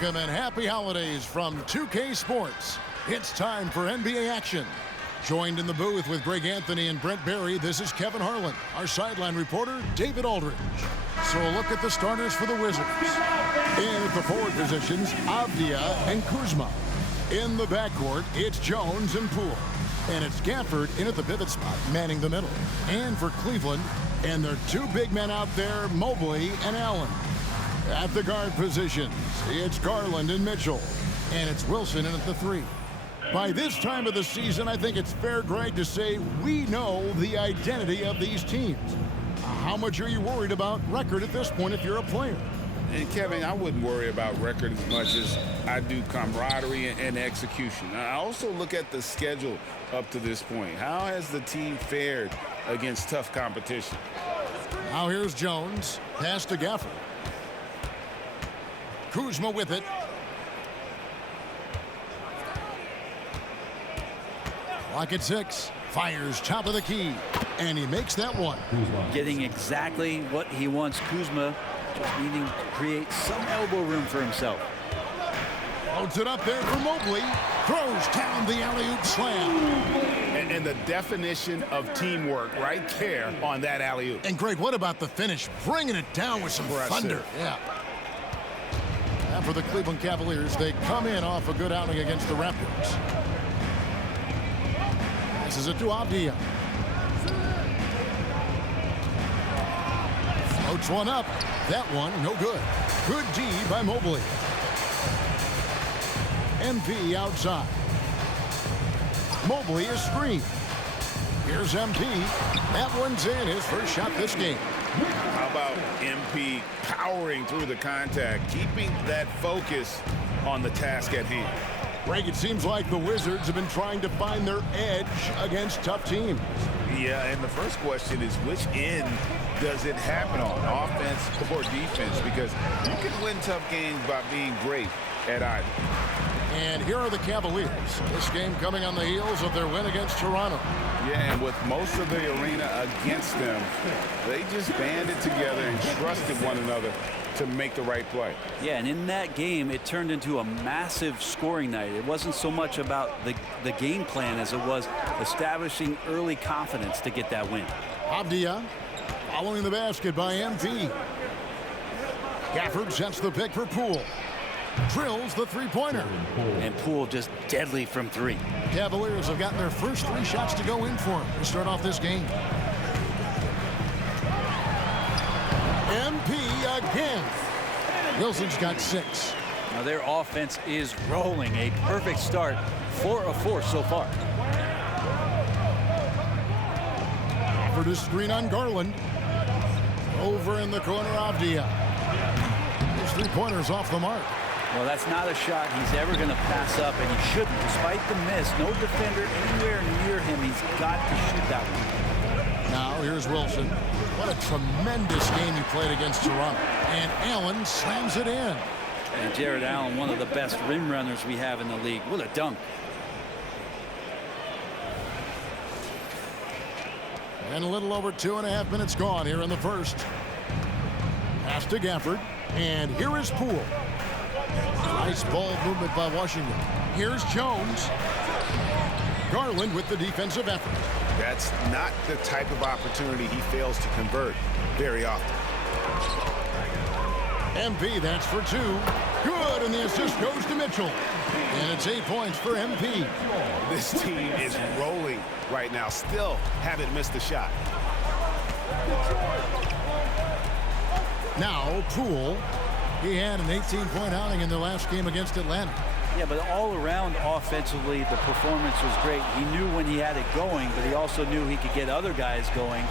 Welcome and happy holidays from 2K Sports. It's time for NBA action. Joined in the booth with Greg Anthony and Brent Barry, this is Kevin Harlan. Our sideline reporter, David Aldridge. So a look at the starters for the Wizards. In at the forward positions, Avdia and Kuzma. In the backcourt, it's Jones and Poole. And it's Gafford in at the pivot spot, manning the middle. And for Cleveland, and their two big men out there, Mobley and Allen. At the guard positions, it's Garland and Mitchell. And it's Wilson in at the three. By this time of the season, I think it's fair, Greg, to say we know the identity of these teams. How much are you worried about record at this point if you're a player? And Kevin, I wouldn't worry about record as much as I do camaraderie and execution. I also look at the schedule up to this point. How has the team fared against tough competition? Now here's Jones. Pass to Gafford. Kuzma with it. Clock at 6. Fires top of the key. And he makes that one. Getting exactly what he wants. Kuzma just needing to create some elbow room for himself. Loads it up there for Mobley. Throws down the alley-oop slam. And the definition of teamwork right there on that alley-oop. And Greg, what about the finish? Bringing it down with some thunder. Yeah. And for the Cleveland Cavaliers, they come in off a good outing against the Raptors. This is it to Avdia. Floats one up. That one, no good. Good D by Mobley. MP outside. Mobley is screened. Here's MP. That one's in, his first shot this game. How about MP powering through the contact, keeping that focus on the task at hand? Greg, it seems like the Wizards have been trying to find their edge against tough teams. Yeah, and the first question is which end does it happen on, offense or defense? Because you can win tough games by being great at either. And here are the Cavaliers. This game coming on the heels of their win against Toronto. Yeah, and with most of the arena against them, they just banded together and trusted one another to make the right play. Yeah, and in that game, it turned into a massive scoring night. It wasn't so much about the game plan as it was establishing early confidence to get that win. Avdia following the basket by MP. Gafford sets the pick for Poole. Drills the three-pointer. And Poole just deadly from three. Cavaliers have gotten their first 3 shots to go in for him to start off this game. MP again. Wilson's got 6. Now their offense is rolling. A perfect start. 4 of 4 so far. For the screen on Garland. Over in the corner, Avdia. His three-pointer's off the mark. Well, that's not a shot he's ever going to pass up, and he shouldn't. Despite the miss, no defender anywhere near him. He's got to shoot that one. Now here's Wilson. What a tremendous game he played against Toronto. And Allen slams it in. And Jared Allen, one of the best rim runners we have in the league. What a dunk. And a little over 2.5 minutes gone here in the first. Pass to Gafford. And here is Poole. Nice ball movement by Washington. Here's Jones. Garland with the defensive effort. That's not the type of opportunity he fails to convert very often. MP, that's for 2. Good, and the assist goes to Mitchell. And it's 8 points for MP. This team is rolling right now. Still haven't missed a shot. Now Poole. He had an 18-point outing in the last game against Atlanta. Yeah, but all around offensively, the performance was great. He knew when he had it going, but he also knew he could get other guys going.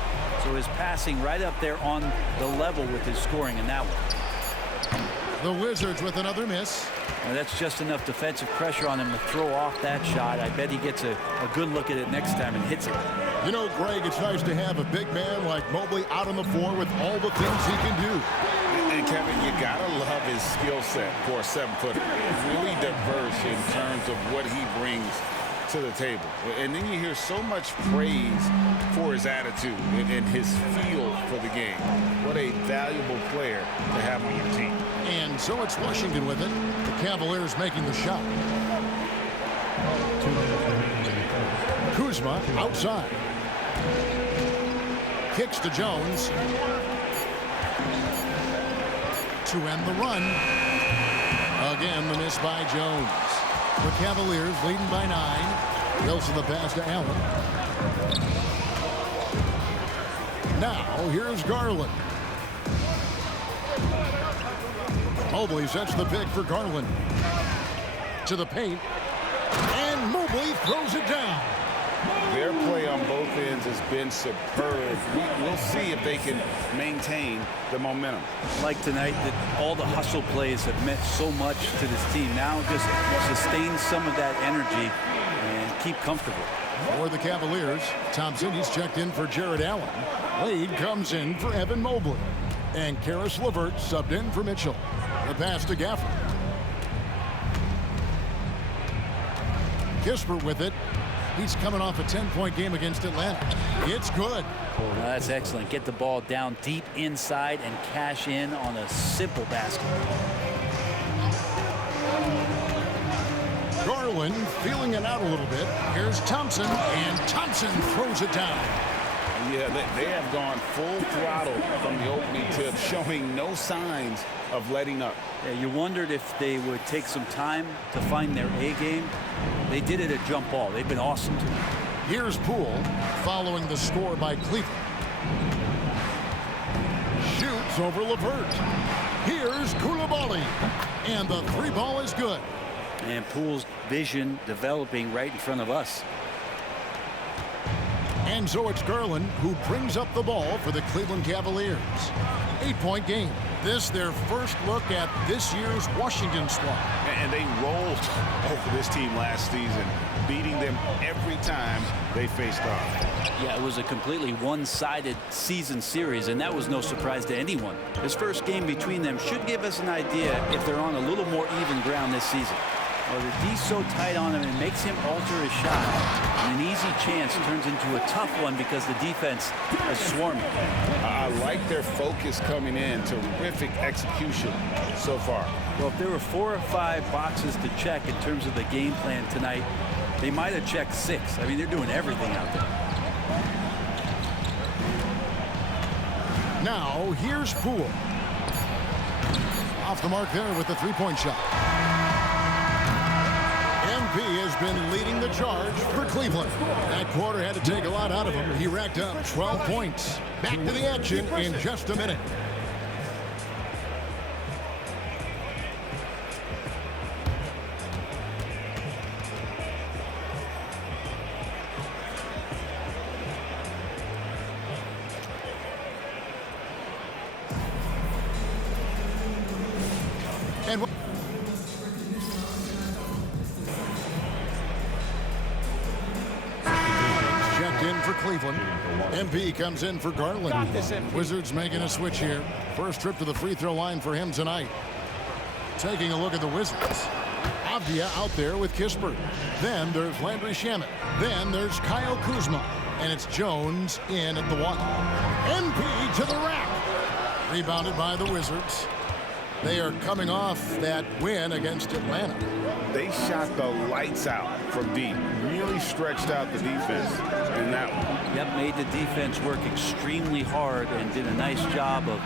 So his passing right up there on the level with his scoring in that one. The Wizards with another miss. Well, that's just enough defensive pressure on him to throw off that shot. I bet he gets a good look at it next time and hits it. You know, Greg, it's nice to have a big man like Mobley out on the floor with all the things he can do. And Kevin, you gotta love his skill set for a 7-footer. Really diverse in terms of what he brings to the table. And then you hear so much praise for his attitude and his feel for the game. What a valuable player to have on your team. And so it's Washington with it. The Cavaliers making the shot. Kuzma outside. Kicks to Jones. To end the run. Again, the miss by Jones. The Cavaliers leading by 9. Wilson the pass to Allen. Now, here's Garland. Mobley sets the pick for Garland. To the paint. And Mobley throws it down. Their play on both ends has been superb. We'll see if they can maintain the momentum. Like tonight, that all the hustle plays have meant so much to this team. Now just sustain some of that energy and keep comfortable. For the Cavaliers, Thompson, he's checked in for Jared Allen. Wade comes in for Evan Mobley. And Karis LeVert subbed in for Mitchell. The pass to Gafford. Kispert with it. He's coming off a 10-point game against Atlanta. It's good. That's excellent. Get the ball down deep inside and cash in on a simple basket. Garland feeling it out a little bit. Here's Thompson, and Thompson throws it down. Yeah, they have gone full throttle from the opening tip, showing no signs of letting up. Yeah, you wondered if they would take some time to find their A game. They did it at jump ball. They've been awesome tonight. Here's Poole following the score by Cleveland. Shoots over LeVert. Here's Coulibaly. And the 3-ball is good. And Poole's vision developing right in front of us. And so it's Garland who brings up the ball for the Cleveland Cavaliers. 8-point game. This their first look at this year's Washington squad. And they rolled over this team last season, beating them every time they faced off. Yeah, it was a completely one-sided season series, and that was no surprise to anyone. This first game between them should give us an idea if they're on a little more even ground this season. Well, the D's so tight on him, it makes him alter his shot. And an easy chance turns into a tough one because the defense is swarming. I like their focus coming in. Terrific execution so far. Well, if there were 4 or 5 boxes to check in terms of the game plan tonight, they might have checked 6. I mean, they're doing everything out there. Now, here's Poole. Off the mark there with the 3-point shot. MP has been leading the charge for Cleveland. That quarter had to take a lot out of him. He racked up 12 points. Back to the action in just a minute. And checked in for Cleveland. MP comes in for Garland. Wizards making a switch here. First trip to the free throw line for him tonight. Taking a look at the Wizards. Avdia out there with Kispert. Then there's Landry Shamet. Then there's Kyle Kuzma. And it's Jones in at the 1. MP to the rack. Rebounded by the Wizards. They are coming off that win against Atlanta. They shot the lights out from deep. Really stretched out the defense in that one. Yep, made the defense work extremely hard and did a nice job of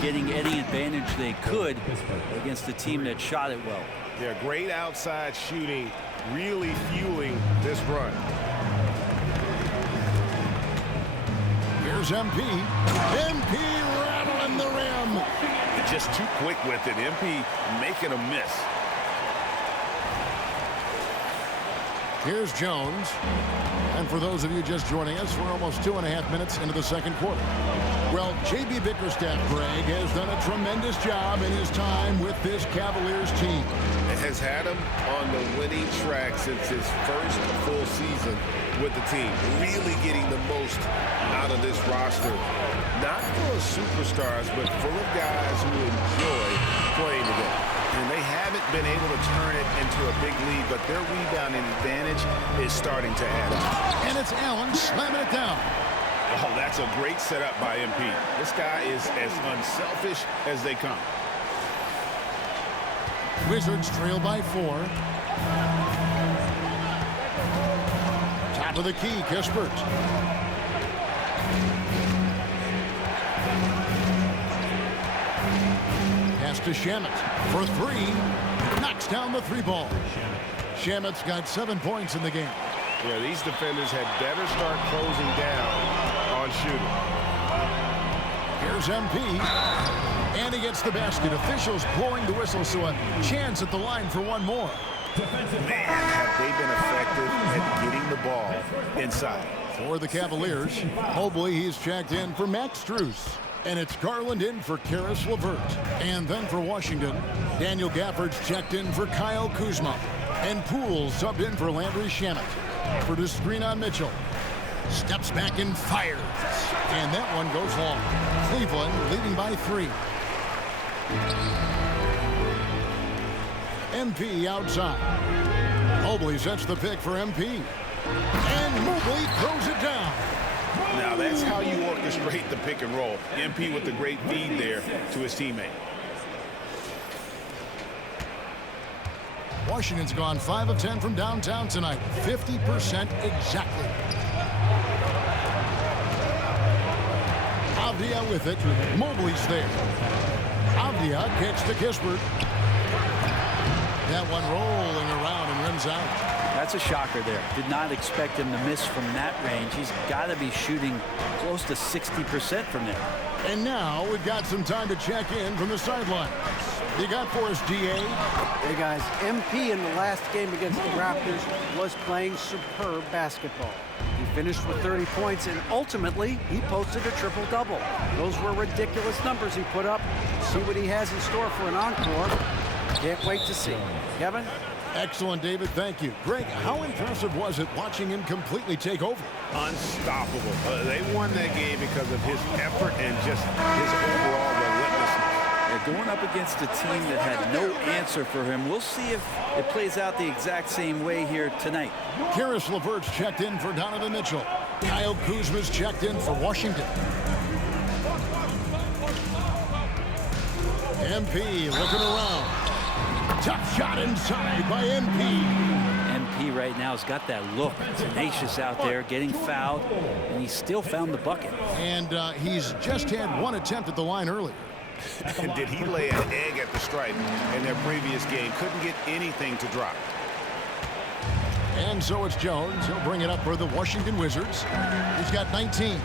getting any advantage they could against a team that shot it well. Yeah, great outside shooting, really fueling this run. Here's MP. MP rattling the rim. Just too quick with it. MP making a miss. Here's Jones. And for those of you just joining us, we're almost 2.5 minutes into the second quarter. Well, J.B. Bickerstaff, Greg, has done a tremendous job in his time with this Cavaliers team. Has had him on the winning track since his first full season with the team. Really getting the most out of this roster. Not full of superstars, but full of guys who enjoy playing together. And they haven't been able to turn it into a big lead, but their rebounding advantage is starting to add up. And it's Allen slamming it down. Oh, that's a great setup by MP. This guy is as unselfish as they come. Wizards trail by 4. Top of the key, Kispert. Pass to Shamet for 3. Knocks down the 3-ball. Shamet's got 7 points in the game. Yeah, these defenders had better start closing down on shooting. Here's MP. And he gets the basket. Officials blowing the whistle, so a chance at the line for one more. Man, have they been effective at getting the ball inside. For the Cavaliers, Mobley, he's checked in for Max Strus. And it's Garland in for Karis LeVert. And then for Washington, Daniel Gafford's checked in for Kyle Kuzma. And Poole subbed in for Landry Shamet. For the screen on Mitchell. Steps back and fires. And that one goes long. Cleveland leading by 3. MP outside. Mobley sets the pick for MP. And Mobley throws it down. Now that's how you orchestrate the pick and roll. MP with the great feed there to his teammate. Washington's gone 5 of 10 from downtown tonight. 50% exactly. Avdia with it. Mobley's there. Avdia gets to Kispert. That one rolling around and rims out. That's a shocker there. Did not expect him to miss from that range. He's got to be shooting close to 60% from there. And now we've got some time to check in from the sideline. You got for us, DA. Hey, guys, MP in the last game against the Raptors was playing superb basketball. He finished with 30 points, and ultimately, he posted a triple-double. Those were ridiculous numbers he put up. See what he has in store for an encore. Can't wait to see. Kevin? Excellent, David. Thank you. Greg, how impressive was it watching him completely take over? Unstoppable. They won that game because of his effort and just his overall relentlessness. Going up against a team that had no answer for him. We'll see if it plays out the exact same way here tonight. Karis LeVert's checked in for Donovan Mitchell. Kyle Kuzma's checked in for Washington. MP looking around. Tough shot inside by MP. MP right now has got that look. Tenacious out there, getting fouled, and he still found the bucket. And he's just had 1 attempt at the line earlier. Did he lay an egg at the stripe in their previous game? Couldn't get anything to drop. And so it's Jones. He'll bring it up for the Washington Wizards. He's got 19.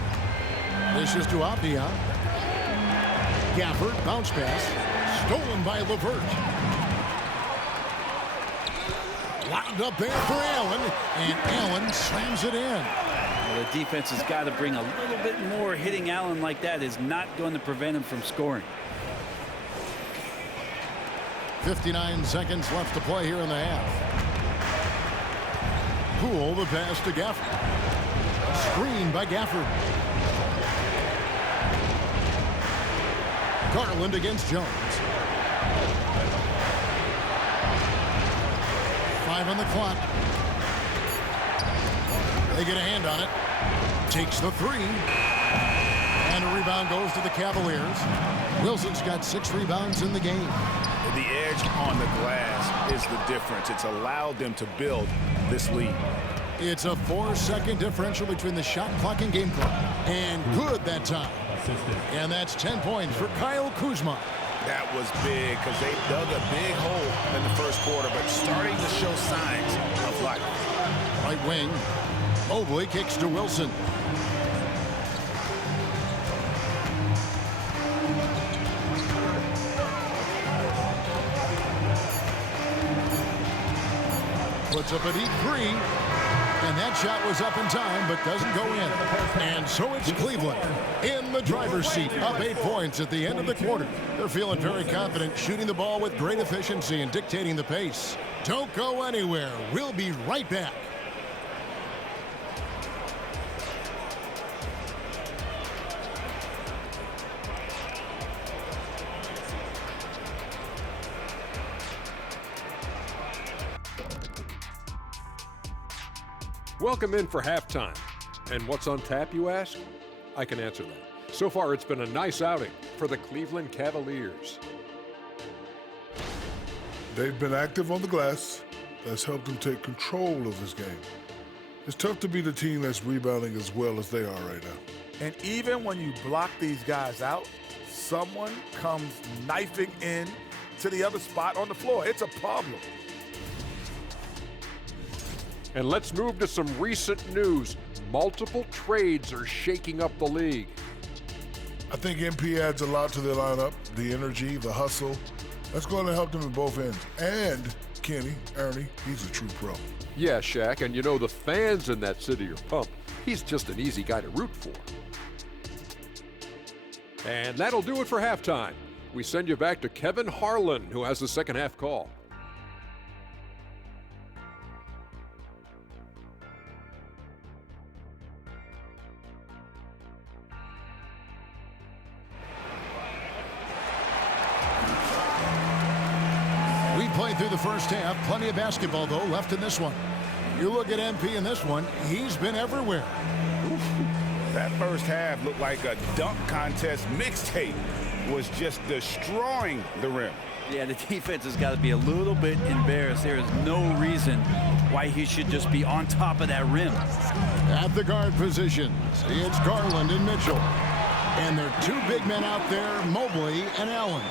This is to Avdia. Gafford, bounce pass. Stolen by LeVert. Locked up there for Allen. And Allen slams it in. Well, the defense has got to bring a little bit more. Hitting Allen like that is not going to prevent him from scoring. 59 seconds left to play here in the half. Poole, the pass to Gafford. Screen by Gafford. Garland against Jones. 5 on the clock. They get a hand on it. Takes the 3. And a rebound goes to the Cavaliers. Wilson's got 6 rebounds in the game. The edge on the glass is the difference. It's allowed them to build this lead. It's a 4-second differential between the shot clock and game clock. And good that time. And that's 10 points for Kyle Kuzma. That was big because they dug a big hole in the first quarter, but starting to show signs of life. Right wing. Mobley kicks to Wilson. Puts up a deep 3. And that shot was up in time, but doesn't go in. And so it's Cleveland in the driver's seat, up 8 points at the end of the quarter. They're feeling very confident, shooting the ball with great efficiency and dictating the pace. Don't go anywhere. We'll be right back. Welcome in for halftime. And what's on tap, you ask? I can answer that. So far, it's been a nice outing for the Cleveland Cavaliers. They've been active on the glass. That's helped them take control of this game. It's tough to be the team that's rebounding as well as they are right now. And even when you block these guys out, someone comes knifing in to the other spot on the floor. It's a problem. And let's move to some recent news. Multiple trades are shaking up the league. I think MP adds a lot to their lineup, the energy, the hustle. That's going to help them at both ends. And Kenny, Ernie, he's a true pro. Yeah, Shaq, and you know the fans in that city are pumped. He's just an easy guy to root for. And that'll do it for halftime. We send you back to Kevin Harlan, who has the second half call. We played through the first half. Plenty of basketball, though, left in this one. You look at MP in this one, he's been everywhere. That first half looked like a dunk contest mixtape. Was just destroying the rim. Yeah, the defense has got to be a little bit embarrassed. There is no reason why he should just be on top of that rim. At the guard positions, it's Garland and Mitchell. And there are two big men out there, Mobley and Allen.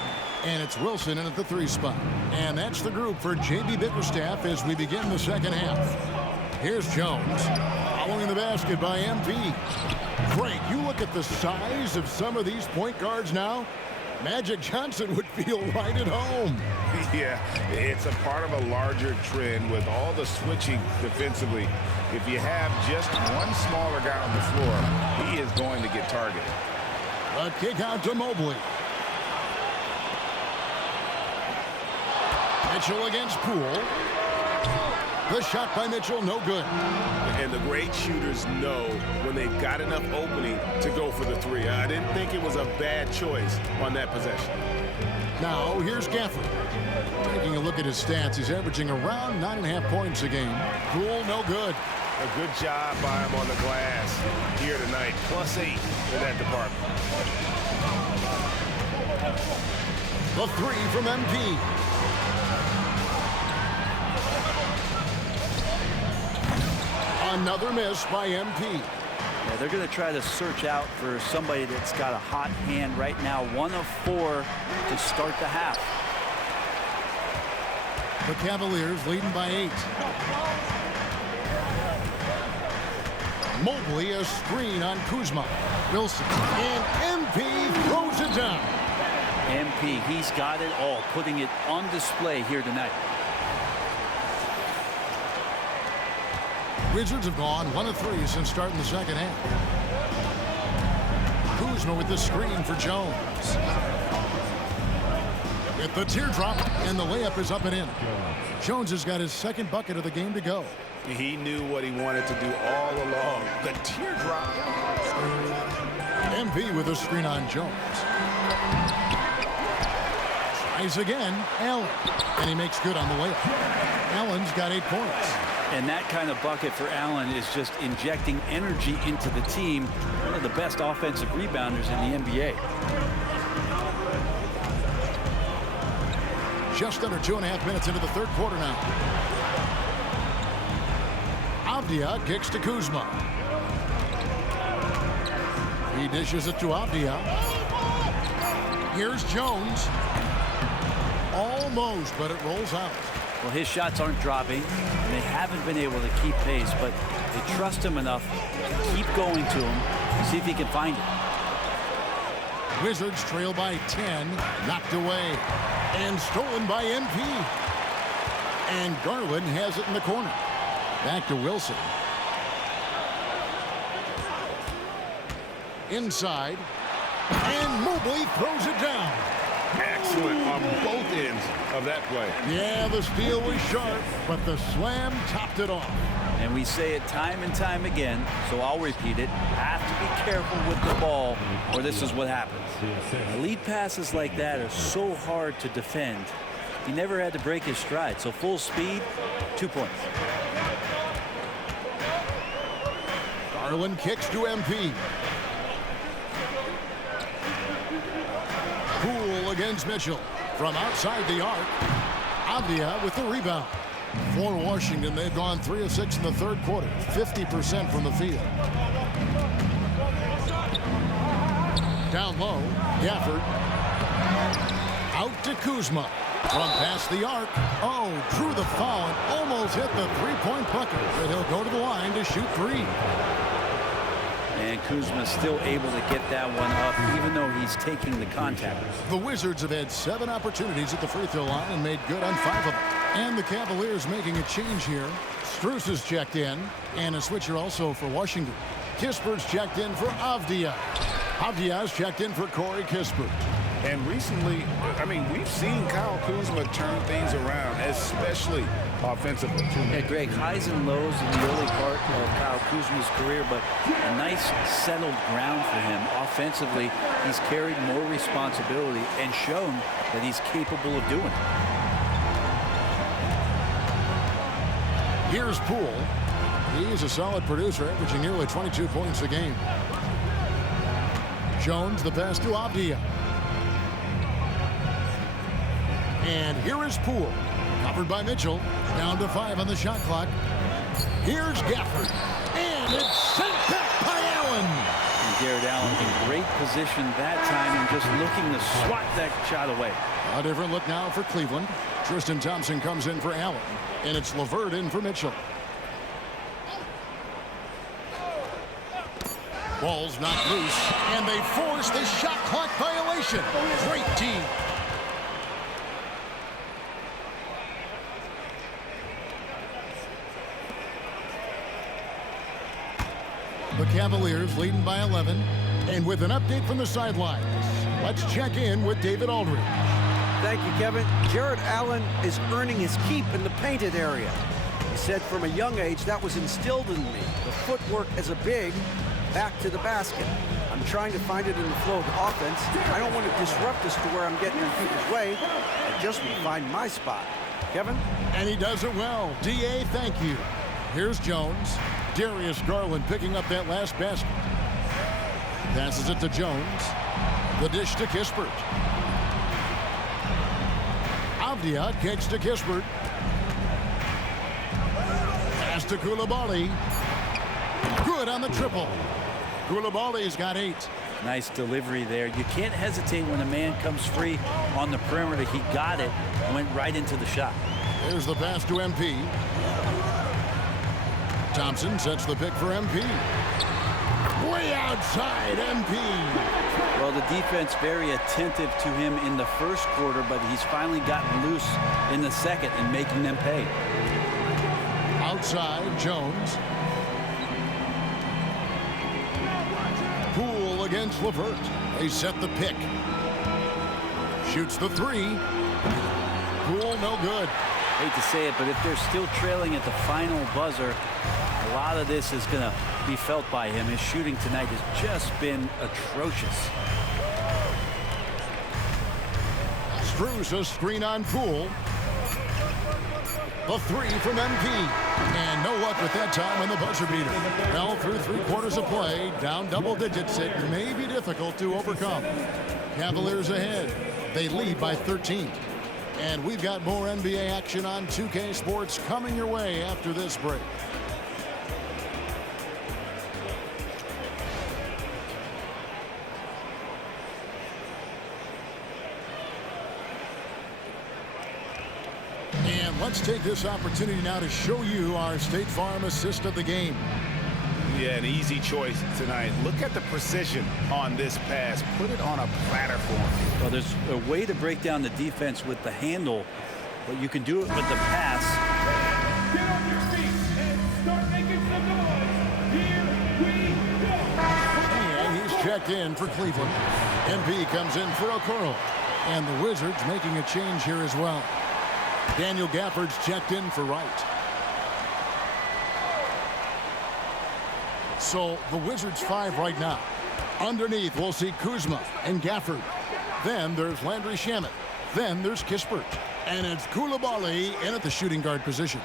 And it's Wilson in at the 3 spot. And that's the group for J.B. Bickerstaff as we begin the second half. Here's Jones, following the basket by MP. Great, you look at the size of some of these point guards now. Magic Johnson would feel right at home. Yeah, it's a part of a larger trend with all the switching defensively. If you have just one smaller guy on the floor, he is going to get targeted. A kick out to Mobley. Mitchell against Poole. The shot by Mitchell, no good. And the great shooters know when they've got enough opening to go for the 3. I didn't think it was a bad choice on that possession. Now, here's Gafford. Taking a look at his stats, he's averaging around 9.5 points a game. Poole, no good. A good job by him on the glass here tonight. +8 in that department. The 3 from MP. Another miss by MP. Yeah, they're going to try to search out for somebody that's got a hot hand right now. 1 of 4 to start the half. The Cavaliers leading by 8. Mobley, a screen on Kuzma. Wilson, and MP throws it down. MP, he's got it all, putting it on display here tonight. Wizards have gone 1 of 3 since starting the second half. Kuzma with the screen for Jones. With the teardrop, and the layup is up and in. Jones has got his second bucket of the game to go. He knew what he wanted to do all along. The teardrop. MP with a screen on Jones. Tries again, Allen. And he makes good on the layup. Allen's got 8 points. And that kind of bucket for Allen is just injecting energy into the team. One of the best offensive rebounders in the NBA. Just under 2.5 minutes into the third quarter now. Avdia kicks to Kuzma. He dishes it to Avdia. Here's Jones. Almost, but it rolls out. Well, his shots aren't dropping, and they haven't been able to keep pace, but they trust him enough to keep going to him, see if he can find it. Wizards trail by 10, knocked away, and stolen by MP. And Garland has it in the corner. Back to Wilson. Inside, and Mobley throws it down. Excellent on both ends of that play. Yeah, the steal was sharp, but the slam topped it off. And we say it time and time again, so I'll repeat it. Have to be careful with the ball, or this is what happens. Elite passes like that are so hard to defend. He never had to break his stride, so full speed, 2 points. Garland kicks to MP. Poole against Mitchell. From outside the arc, Avdia with the rebound. For Washington, they've gone 3 of 6 in the third quarter, 50% from the field. Down low, Gafford. Out to Kuzma. From past the arc. Oh, drew the foul and almost hit the three-point bucket. But he'll go to the line to shoot 3. And Kuzma's still able to get that one up, even though he's taking the contact. The Wizards have had 7 opportunities at the free throw line and made good on 5 of them. And the Cavaliers making a change here. Strus is checked in, and a switcher also for Washington. Kispert's checked in for Avdia. Avdia's checked in for Corey Kispert. And recently, I mean, we've seen Kyle Kuzma turn things around, especially offensively. Yeah, Greg, highs and lows in the early part of Kyle Kuzma's career, but a nice settled ground for him. Offensively, he's carried more responsibility and shown that he's capable of doing it. Here's Poole. He's a solid producer, averaging nearly 22 points a game. Jones, the pass to Avdia. And here is Poole. Covered by Mitchell. Down to 5 on the shot clock. Here's Gafford. And it's sent back by Allen. And Jared Allen in great position that time and just looking to swat that shot away. A different look now for Cleveland. Tristan Thompson comes in for Allen. And it's LeVert in for Mitchell. Ball's knocked loose. And they force the shot clock violation. Great team. The Cavaliers leading by 11. And with an update from the sidelines, let's check in with David Aldridge. Thank you, Kevin. Jared Allen is earning his keep in the painted area. He said from a young age that was instilled in me. The footwork as a big, back to the basket. I'm trying to find it in the flow of the offense. I don't want to disrupt us to where I'm getting in people's way. I just want to find my spot. Kevin? And he does it well. D.A., thank you. Here's Jones. Darius Garland picking up that last basket. Passes it to Jones. The dish to Kispert. Avdia kicks to Kispert. Pass to Coulibaly. Good on the triple. Koulibaly's got 8. Nice delivery there. You can't hesitate when a man comes free on the perimeter. He got it, went right into the shot. There's the pass to MP. Thompson sets the pick for MP. Way outside, MP. Well, the defense very attentive to him in the first quarter, but he's finally gotten loose in the second and making them pay. Outside, Jones. Poole against LeVert. They set the pick. Shoots the 3. Poole, no good. Hate to say it, but if they're still trailing at the final buzzer, a lot of this is going to be felt by him. His shooting tonight has just been atrocious. Strus a screen on Poole. The 3 from MP. And no luck with that time on the buzzer beater. Well, through 3 quarters of play, down double digits, it may be difficult to overcome. Cavaliers ahead. They lead by 13. And we've got more NBA action on 2K Sports coming your way after this break. And let's take this opportunity now to show you our State Farm assist of the game. Yeah, an easy choice tonight. Look at the precision on this pass. Put it on a platter for him. Well, there's a way to break down the defense with the handle, but you can do it with the pass. Get on your feet and start making some noise. Here we go. And he's checked in for Cleveland. MP comes in for Okoro. And the Wizards making a change here as well. Daniel Gafford's checked in for Wright. So the Wizards 5 right now. Underneath, we'll see Kuzma and Gafford. Then there's Landry Shamet. Then there's Kispert. And it's Coulibaly in at the shooting guard position.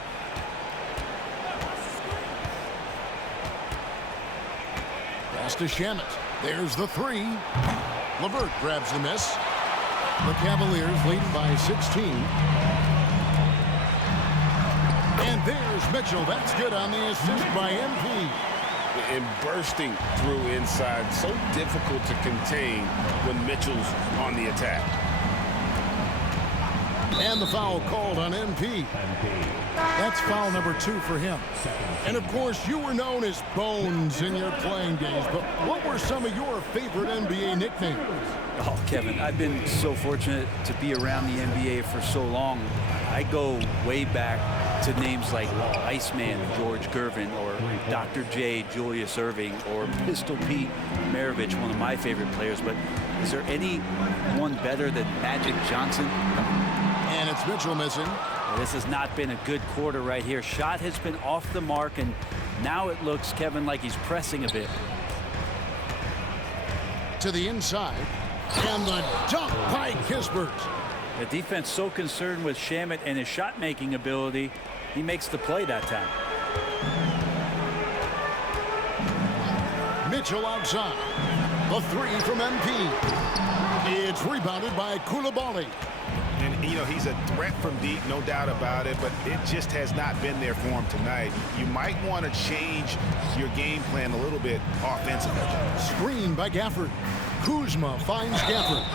Pass to Shamet. There's the three. LeVert grabs the miss. The Cavaliers leading by 16. And there's Mitchell. That's good on the assist by MP. And bursting through inside. So difficult to contain when Mitchell's on the attack. And the foul called on MP. That's foul number 2 for him. And of course, you were known as Bones in your playing days, but what were some of your favorite NBA nicknames? Oh, Kevin, I've been so fortunate to be around the NBA for so long. I go way back to names like Iceman George Gervin, or Dr. J Julius Erving, or Pistol Pete Maravich, one of my favorite players. But is there anyone better than Magic Johnson? And it's Mitchell missing. This has not been a good quarter right here. Shot has been off the mark, and now it looks, Kevin, like he's pressing a bit. To the inside, and the dunk by Kispert. The defense so concerned with Shamet and his shot-making ability, he makes the play that time. Mitchell outside. The three from MP. It's rebounded by Coulibaly. And, you know, he's a threat from deep, no doubt about it, but it just has not been there for him tonight. You might want to change your game plan a little bit offensively. Screen by Gafford. Kuzma finds Gafford.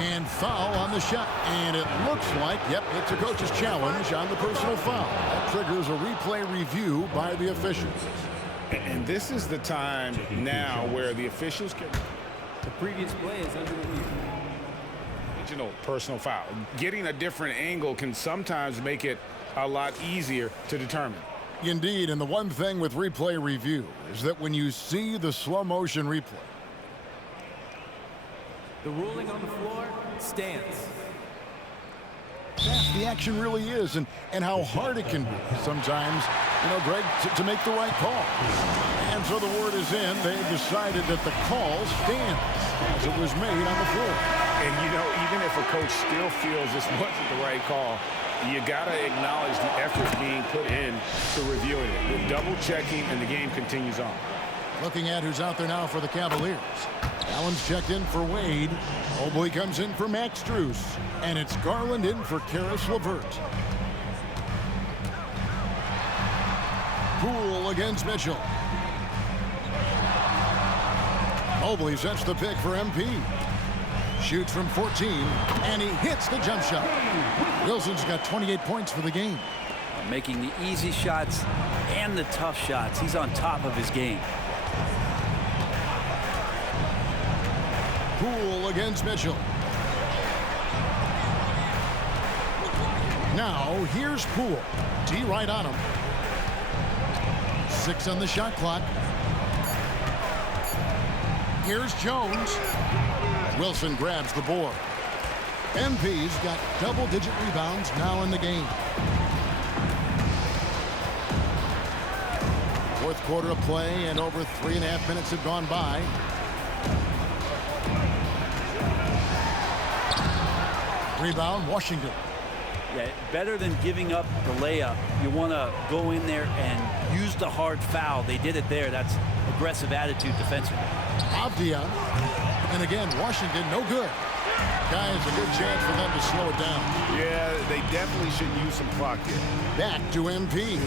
And foul on the shot. And it looks like, yep, it's a coach's challenge on the personal foul. That triggers a replay review by the officials. And this is the time now where the officials can... The previous play is under review. Personal foul. Getting a different angle can sometimes make it a lot easier to determine. Indeed, and the one thing with replay review is that when you see the slow motion replay, the ruling on the floor stands. Fast the action really is, and how hard it can be sometimes, you know, Greg, to make the right call. And so the word is in. They've decided that the call stands as it was made on the floor. And, you know, even if a coach still feels this wasn't the right call, you got to acknowledge the effort being put in to reviewing it. With double-checking, and the game continues on. Looking at who's out there now for the Cavaliers. Allen's checked in for Wade. Mobley comes in for Max Strus. And it's Garland in for Karis LeVert. Poole against Mitchell. Mobley sets the pick for MP. Shoots from 14, and he hits the jump shot. Wilson's got 28 points for the game. Making the easy shots and the tough shots. He's on top of his game. Poole against Mitchell. Now, here's Poole. D right on him. 6 on the shot clock. Here's Jones. Wilson grabs the board. MP's got double-digit rebounds now in the game. Fourth quarter of play, and over 3.5 minutes have gone by. Rebound, Washington. Yeah, better than giving up the layup. You want to go in there and use the hard foul. They did it there. That's aggressive attitude defensively. Avdia. And again, Washington, no good. Guys, a good chance for them to slow it down. Yeah, they definitely should use some clock here. Back to MP.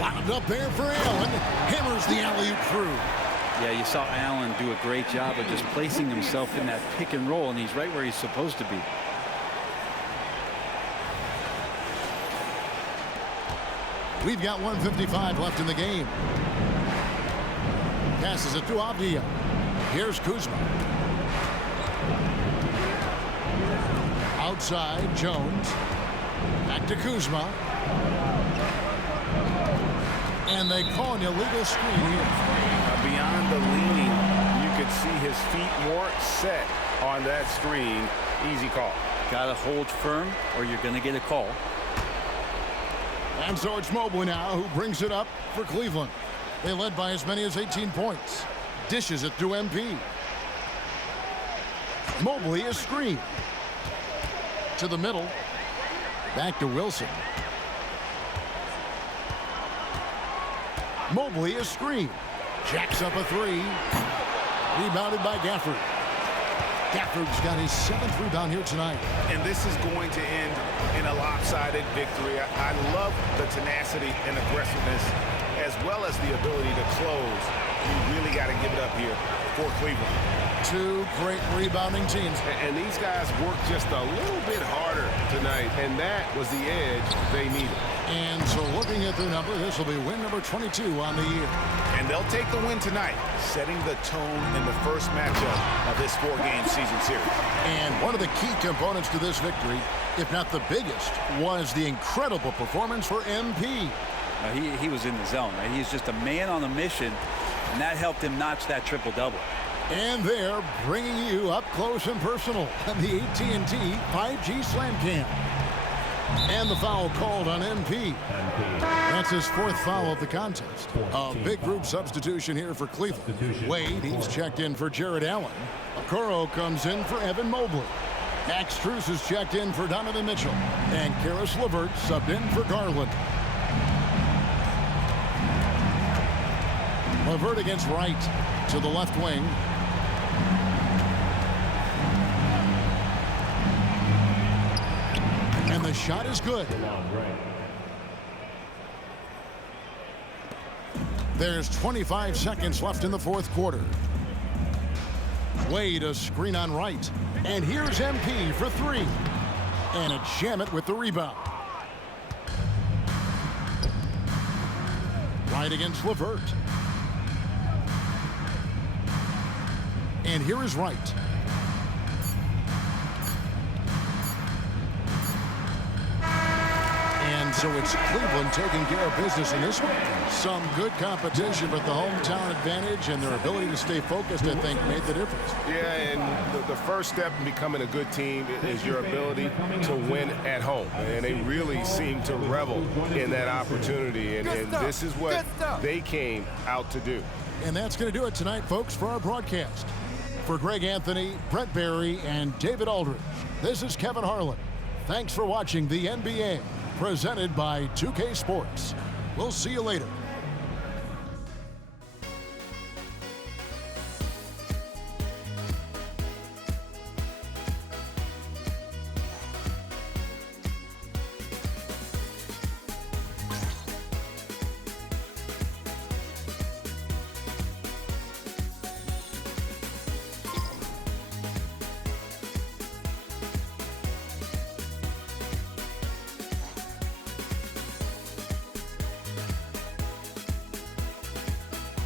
Lobbed up there for Allen. Hammers the alley-oop through. Yeah, you saw Allen do a great job of just placing himself in that pick and roll, and he's right where he's supposed to be. We've got 1:55 left in the game. Passes it to Avdia. Here's Kuzma. Outside, Jones. Back to Kuzma. And they call an illegal screen here. Beyond the leaning, you could see his feet more set on that screen. Easy call. Got to hold firm or you're going to get a call. And so it's Mobley now who brings it up for Cleveland. They led by as many as 18 points. Dishes it to MP. Mobley is screened. To the middle. Back to Wilson. Mobley is screened. Jacks up a three. Rebounded by Gafford. Gafford's got his 7th rebound here tonight. And this is going to end in a lopsided victory. I love the tenacity and aggressiveness as well as the ability to close. You really got to give it up here for Cleveland. Two great rebounding teams. And these guys worked just a little bit harder tonight, and that was the edge they needed. And so looking at their number, this will be win number 22 on the year. And they'll take the win tonight, setting the tone in the first matchup of this 4-game season series. And one of the key components to this victory, if not the biggest, was the incredible performance for MP. He was in the zone, right? He's just a man on a mission, and that helped him notch that triple-double. And they're bringing you up close and personal on the AT&T 5G Slam Cam. And the foul called on MP. That's his 4th foul of the contest. A big group substitution here for Cleveland. Wade, he's checked in for Jared Allen. Okoro comes in for Evan Mobley. Max Strus is checked in for Donovan Mitchell. And Karis LeVert subbed in for Garland. LeVert against Wright to the left wing. And the shot is good. There's 25 seconds left in the 4th quarter. Wade a screen on Wright. And here's MP for 3. And a Shamet with the rebound. Wright against LeVert. And here is Wright. And so it's Cleveland taking care of business in this one. Some good competition, but the hometown advantage and their ability to stay focused, I think, made the difference. Yeah, and the first step in becoming a good team is your ability to win at home. And they really seem to revel in that opportunity. And this is what they came out to do. And that's going to do it tonight, folks, for our broadcast. For Greg Anthony, Brent Barry, and David Aldridge, this is Kevin Harlan. Thanks for watching the NBA, presented by 2K Sports. We'll see you later.